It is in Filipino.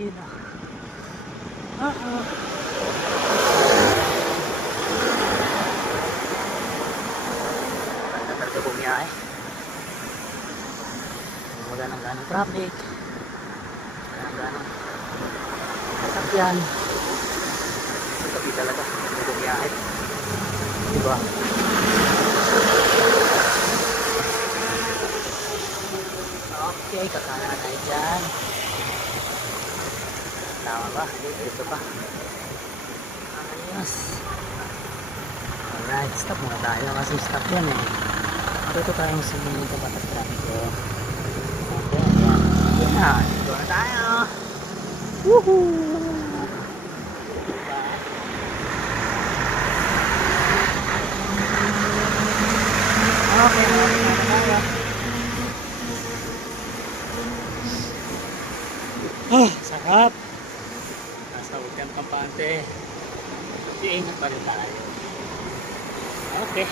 Yun o. Oo. Ganda talaga bumiyahe. Wala nang ganong traffic. Wala nang ganong sasakyan. Sa tabi talaga bumiyahe. Diba? Okay, kakana na tayo dyan. Tama ba? Dito pa. Ayos. Alright, stop muna tayo kasi stop yan eh. Dito tayong sumunod sa batas traffico. Okay, ayan. Ayan, dito na tayo. Woohoo! Diba? Okay, na tayo. Sarap. Nasa Uliang Kampante. Iingat pa rin tayo. Okay.